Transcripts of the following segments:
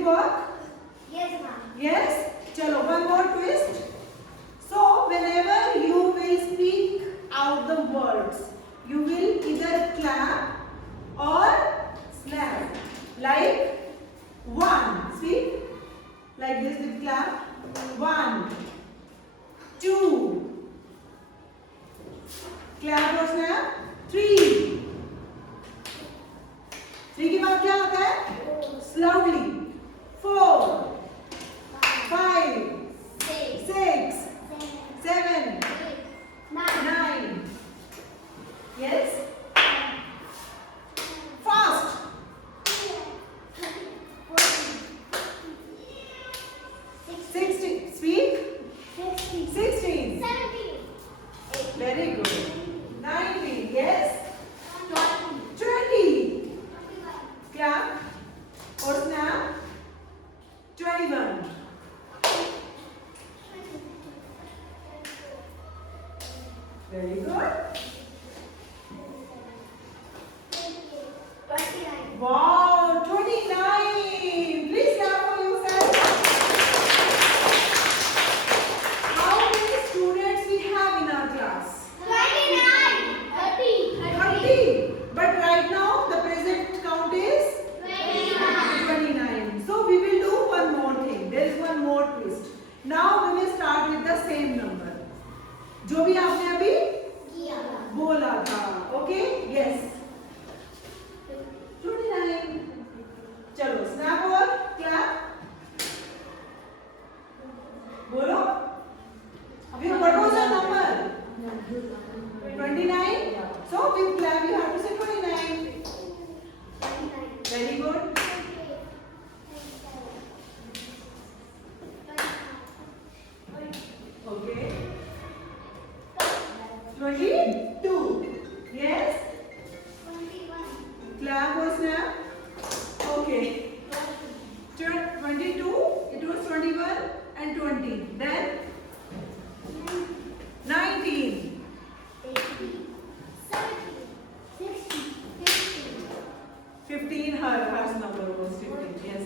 it work? Yes, ma'am. Yes? Chalo, one more twist. So, whenever you will speak out the words, you will either clap or snap. Like one. See? Like this with clap. 1, 2. Clap or snap. 3. 3 के बाद क्या होता है? Loudly. 4, 5, 6, 7, 9. Yes? Fast. 16. Speak. 16. Very good. 19. Yes? 20. Clap or snap. 21. Very good. Wow, 29. Please clap for yourself. How many students we have in our class? 30. But right now the present count is 29. So we will do one more thing. There is one more twist. Now we will start with the same number. जो भी आपने अभी बोला था. Okay? Yes. 29. चलो snap और clap. बोलो. अभी what was the number? 29. So with clap you have to say 29. Very good. Okay. 22. Yes. Clap or snap. Okay. 22. It was 21 and 20. Then 19. 15. Her first number was 15. Yes.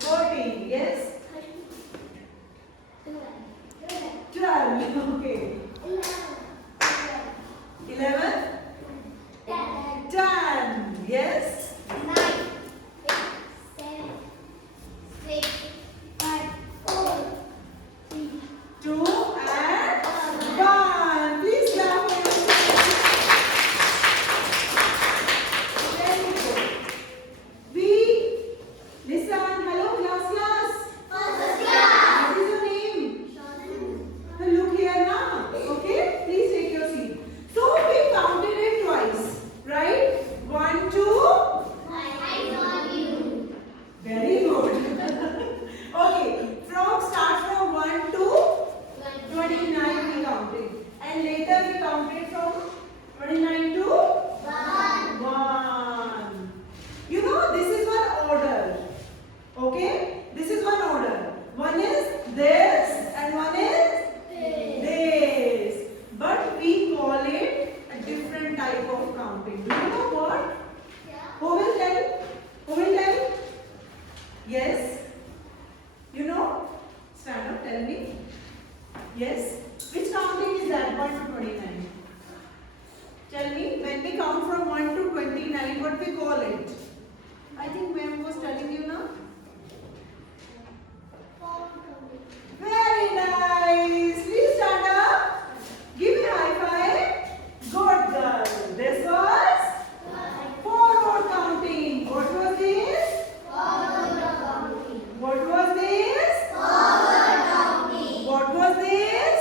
14. Yes. 12. Okay. 11. 10. Yes. 2 and 1. Please clap for yourself. Very good. We listen. Hello, class. What is your name? Look here now. Okay. Please take your seat. So we counted it twice, right? 1, 2. Very good. Okay. Start from 1 to 29 we counted. And later we counted from 29 to 1. You know, this is one order. Okay? This is one order. One is this and one is this. But we call it a different type of counting. Do you know what? Who will tell? Who will tell? Yes? You know? Stand up, tell me. Yes? Which counting is that? 1 to 29. Tell me, when we count from 1 to 29, what we call it? I think ma'am was telling you now. Very nice. Please stand up. Give me a high five. Good girl. This was forward counting. What was this? What was this? What was this?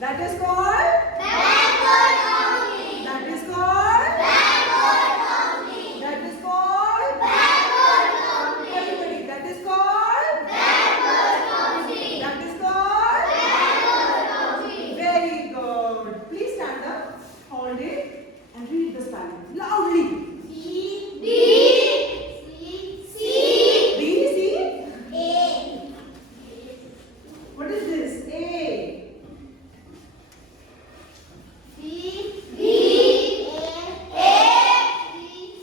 That is called backward counting. that is called Backward counting. that is called Backward counting. everybody, that is called Backward counting. that is called Backward counting. very good. Please stand up, hold it and read the spelling loudly. B C B C A what is this? A B A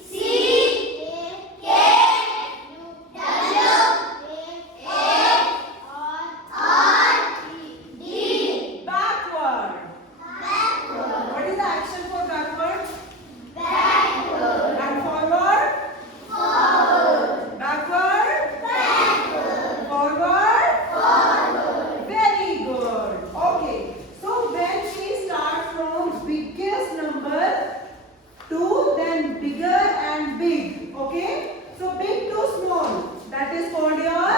C K W A R D. backward. Backward. What is the action for backward? Backward. And forward? Forward. Backward? Backward. Forward? Forward. Very good. Okay. So when we start from biggest number to then bigger and big. Okay. So big to small. That is called your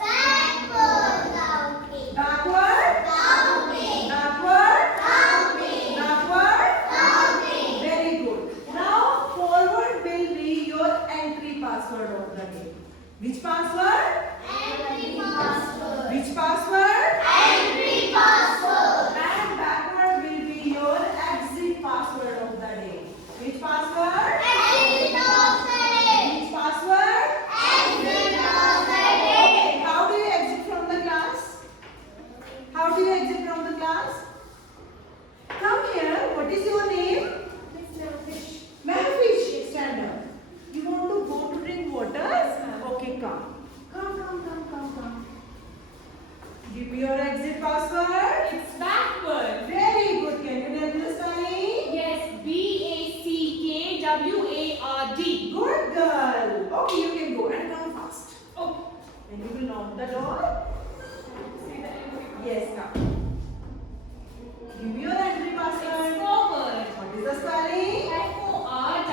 Backward counting. backward. Counting. Backward. Counting. Backward. Counting. Very good. Now forward will be your entry password of the day. Which password? Entry password. Which password? Entry password. And backward will be your exit password of the day. Which password? Exit password. Which password? Exit password. Okay. How do you exit from the class? How do you exit from the class? Come here. What is your name? Mahfish. Stand up. You want to go to drink water? Okay, come. Come. Give me your exit password. It's backward. Very good. Can you tell me the spelling? Yes, BACKWARD. Good girl. Okay, you can go and come fast. Oh, And you will knock the door. say that again. Yes, come. Give me your entry It's password. forward. What is the spelling? FORWARD.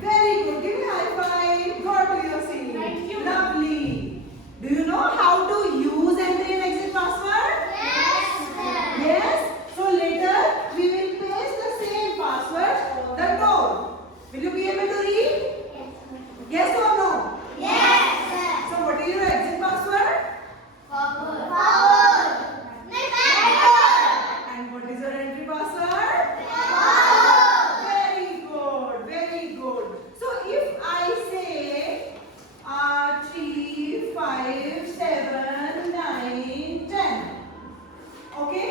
Very good. Give me a high five. Go to your seat. Thank you. Lovely. Do you know how to use entry and exit password? Yes, sir. Yes. So later we will paste the same password on the door. Will you be able to read? Yes or no? Yes, sir. So what is your exit password? Forward. Forward. Backward. And what is your entry password? Forward. Very good. Very good. So if I say 3, 5, 7, 9, 10. Okay?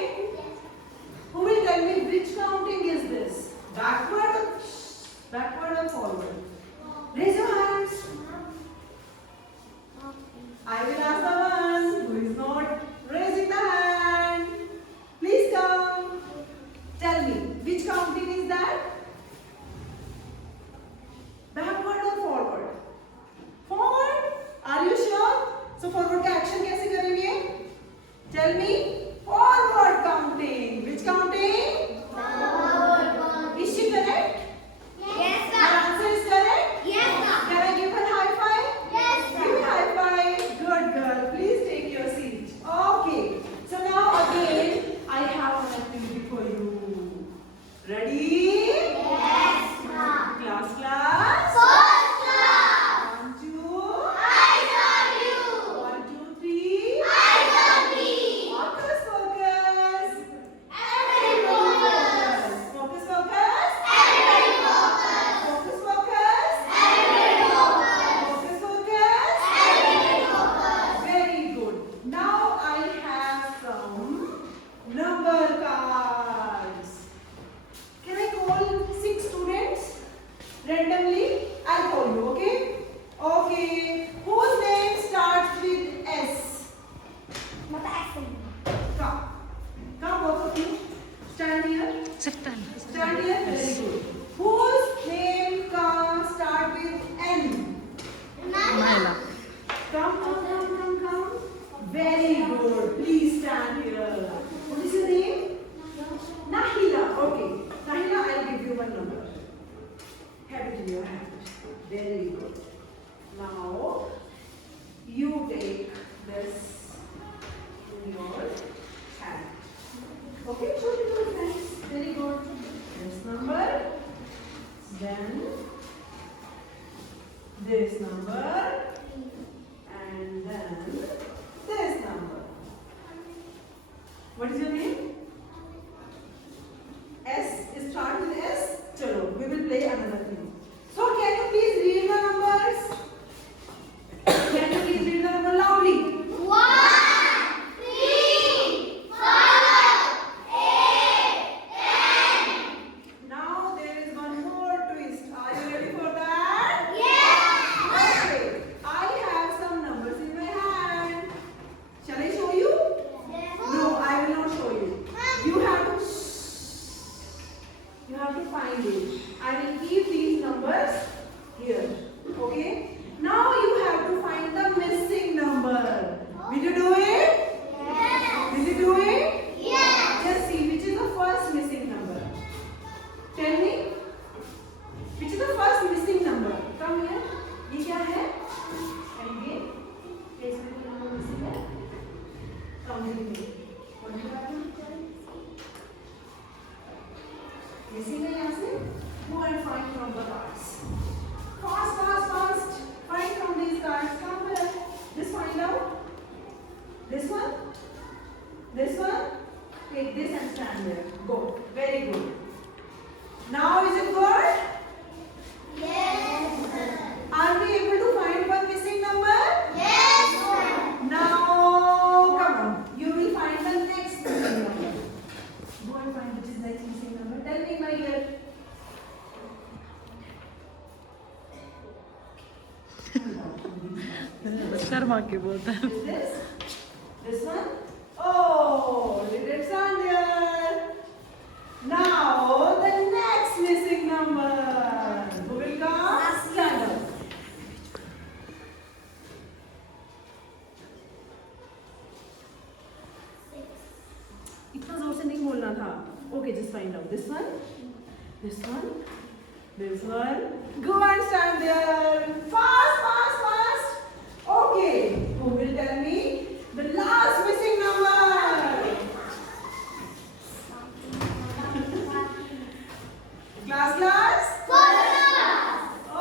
Who will tell me which counting is this? Backward or forward? Raise your hands. I will ask the one who is not raising the hand. Please come. Tell me, which counting is that? Backward or forward? Forward? Are you sure? So forward का action कैसे करेंगे? Tell me. Forward counting. Which counting? Forward. Is she correct? Yes, Her sir. answer is correct? Yes, sir. Can I give her high five? Yes, Give me sir. high five. Good girl. Please take your seat. Okay. So now again, I have an activity for you. Ready? Yes, sir. Class. First class. 1, 2. I love you. 1, 2, 3. I love you. Focus. Everybody focus. Focus. Everybody focus. Focus. Everybody focus. Focus. Everybody focus. Very good. Now I have some number cards. Can I call 6 students randomly? I'll call you, okay? Okay. Whose name starts with S? Come. Come, both of you. Stand here. Stand here. Very good. Whose name start with N? Nana. Come. Very good. Please stand here. What is your name? Nahila. Okay. Nahila, I'll give you one number. Have it in your hand. Very good. Now, you take this in your hand. Okay, show it to your friends. Very good. This number, then this number, and then this number. What is your name? S. Start with S. Chalo, we will play another thing. So can you please read the numbers? Can you please read the number loudly? 1, 3, 5, 8, 10. Now there is one more twist. Are you ready for that? Yes. Okay. I have some numbers in my hand. Shall I show you? No, I will not show you. You have to find it. I will keep these numbers here. Okay? Now you have to find the missing number. Will you do it? Will you do it? Yes. Just see which is the first missing number. Tell me. Which is the first missing number? Come here. ये क्या है? Again. ये इसमें कोई number missing है? Counting में. What do you have? Missing है यहाँ से? Go and find from the cards. Fast, fast, fast. Find from these cards. Come here. Just find out. This one. This one. Take this and stand there. Go. Very good. Now is it good? Yes. Are we able to find one missing number? Yes. Now, come on. You will find the next missing number. Go and find which is the next missing number. Tell me, my dear. Sharma के बोलता है Is this? This one? Oh, did it sound there? Now, the next missing number. Who will come? Stand up. इतना जोर से नहीं बोलना था. Okay, just find out. This one? This one? This one? Go and stand there. Fast, fast, fast. Okay. Who will tell me the last missing number? Class?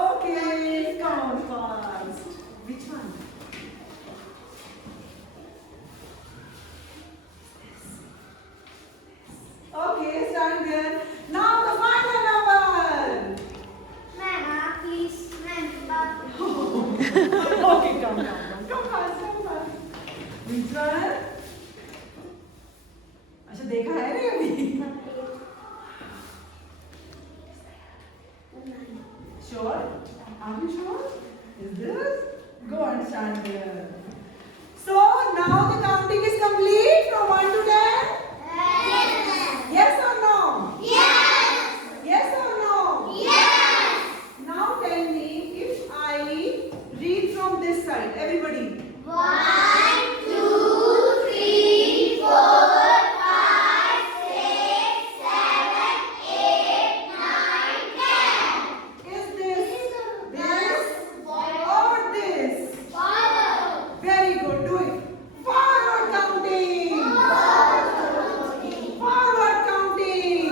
Okay. Come on, fast. Which one? Okay, stand there. Now the final number. Okay, come fast, come fast. Which one? अच्छा देखा है रे अभी? Sure? Are you sure? Is this? Go and stand there. So now the counting is complete from 1 to 10. Yes or no? Yes or no? Now tell me if I read from this side. Everybody. 1, 2, 3, 4, 5, 6, 7, 8, 9, 10. Is this or this? Very good. Do it. Forward counting. Forward counting.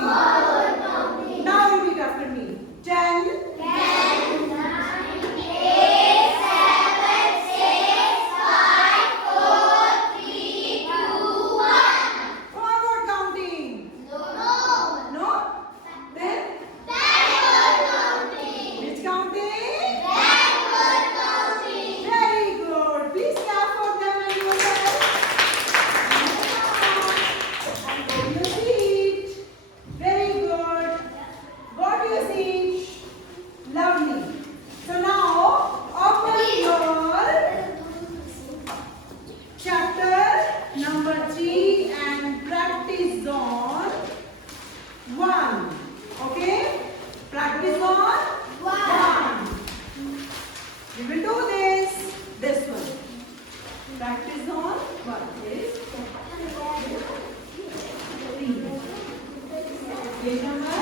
Now repeat after me. 10. 10, 9, 8, 7, 6, 5, 4, 3, 2, 1. Forward counting. No? Then which counting? Very good. Please clap for them and yourself. And go to your seat. Very good. Go to your seat. Lovely. So now open your chapter number 3 and practice on 1. Okay? Practice on 1. We will do this one. Practice on 1 is 3. Page number?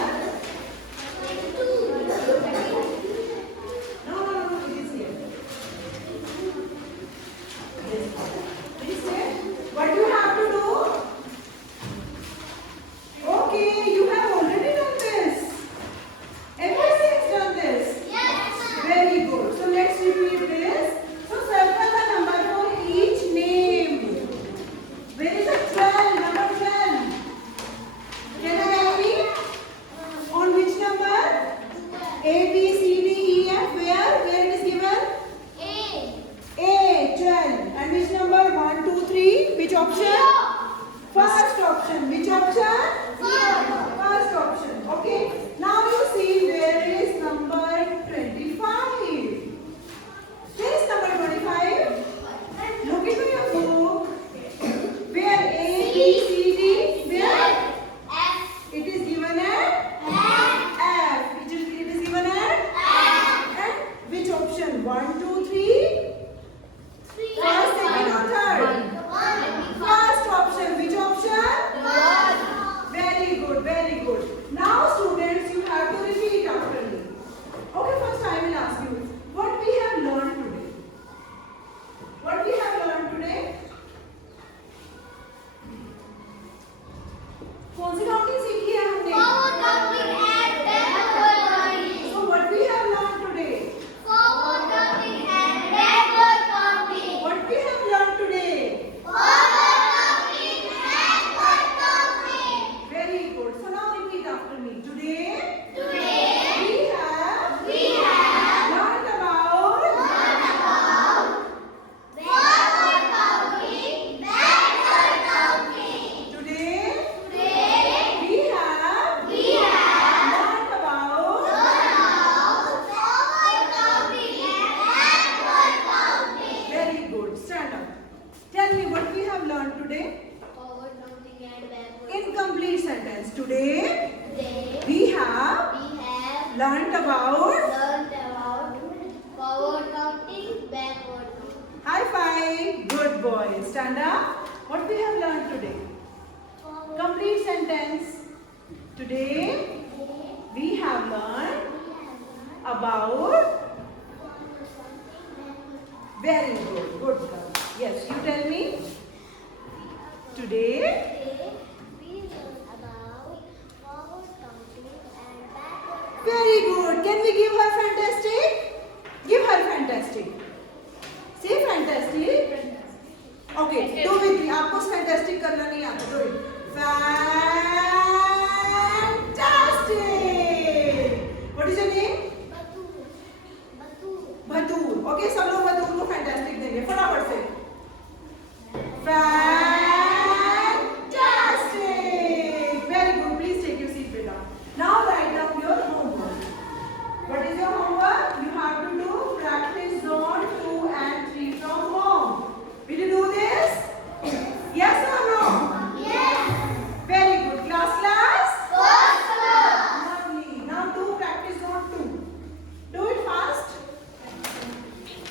No, it is here. This one. Please say, what you have to do? option? First option. Okay. Now you see where is number 25. Where is number 25? Look into your book. Where A, B, C, D? Where? It is given at F. It is given at and which option? 1, 2, 3. First, second, or third? First option. Which option? Very good, very good. Now students, you have to repeat after me. Okay, first I will ask you, what we have learned today? What we have learned today? कौन सी counting सीखी है हमने? So what we have learned today? What we have learned today? Very good. So now repeat after me. Today we have learned about today we have learned about very good. Stand up. Tell me what we have learned today. Incomplete sentence. Today we have learned about forward counting, backward counting. high five. Good boy. Stand up. What we have learned today? Complete sentence. Today we have learned about very good. Good girl. Yes, you tell me. Today We learn about forward counting and backward. very good. Can we give her fantastic? Give her fantastic. Say fantastic. Okay, do with me. आपको fantastic करना नहीं आता. Do it.